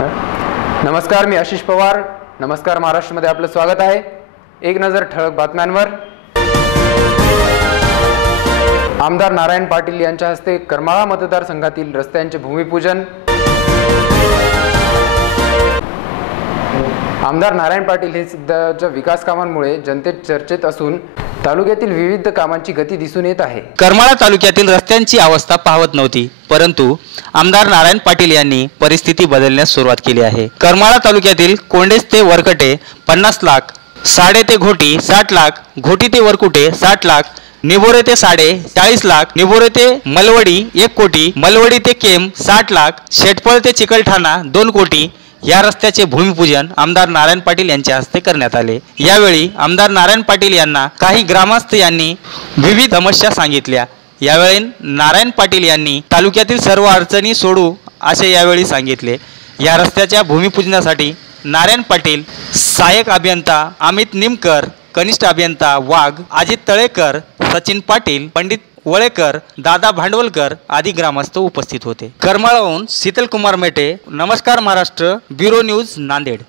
नमस्कार मी आशिष पवार. नमस्कार महाराष्ट्रामध्ये आपलं स्वागत आहे. एक नजर ठळक बातम्यांवर. आमदार नारायण पाटील यांच्या हस्ते करमाळा मतदारसंघातील रस्त्यांचे भूमिपूजन. आमदार नारायण पाटील हे सध्याच्या विकास कामांमुळे जनतेत चर्चेत असून तालुक्यातील विविध कामांची गती दिसून येत आहे. करमाळा तालुक्यातील रस्त्यांची अवस्था पाहत नव्हती परंतु आमदार नारायण पाटील यांनी परिस्थिती बदलण्यास सुरुवात केली आहे. करमाळा तालुक्यातील कोंडेस ते वरकटे पन्नास लाख साडे ते घोटी साठ लाख घोटी ते वरकुटे साठ लाख निबोरे ते साडे चाळीस लाख निबोरे ते मलवडी एक कोटी मलवडी ते केम साठ लाख शेटपळ ते चिकलठाणा दोन कोटी या रस्त्याचे भूमिपूजन आमदार नारायण पाटील यांच्या हस्ते करण्यात आले. यावेळी आमदार नारायण पाटील यांना काही ग्रामस्थ यांनी विविध समस्या सांगितल्या. यावेळी नारायण पाटील यांनी तालुक्यातील सर्व अडचणी सोडू असे यावेळी सांगितले. या रस्त्याच्या भूमिपूजनासाठी नारायण पाटील सहाय्यक अभियंता अमित निमकर कनिष्ठ अभियंता वाघ अजित तळेकर सचिन पाटील पंडित वळेकर दादा भांडवलकर आदी ग्रामस्थ उपस्थित होते. करमाळाहून शीतल कुमार मेटे नमस्कार महाराष्ट्र ब्युरो न्यूज नांदेड.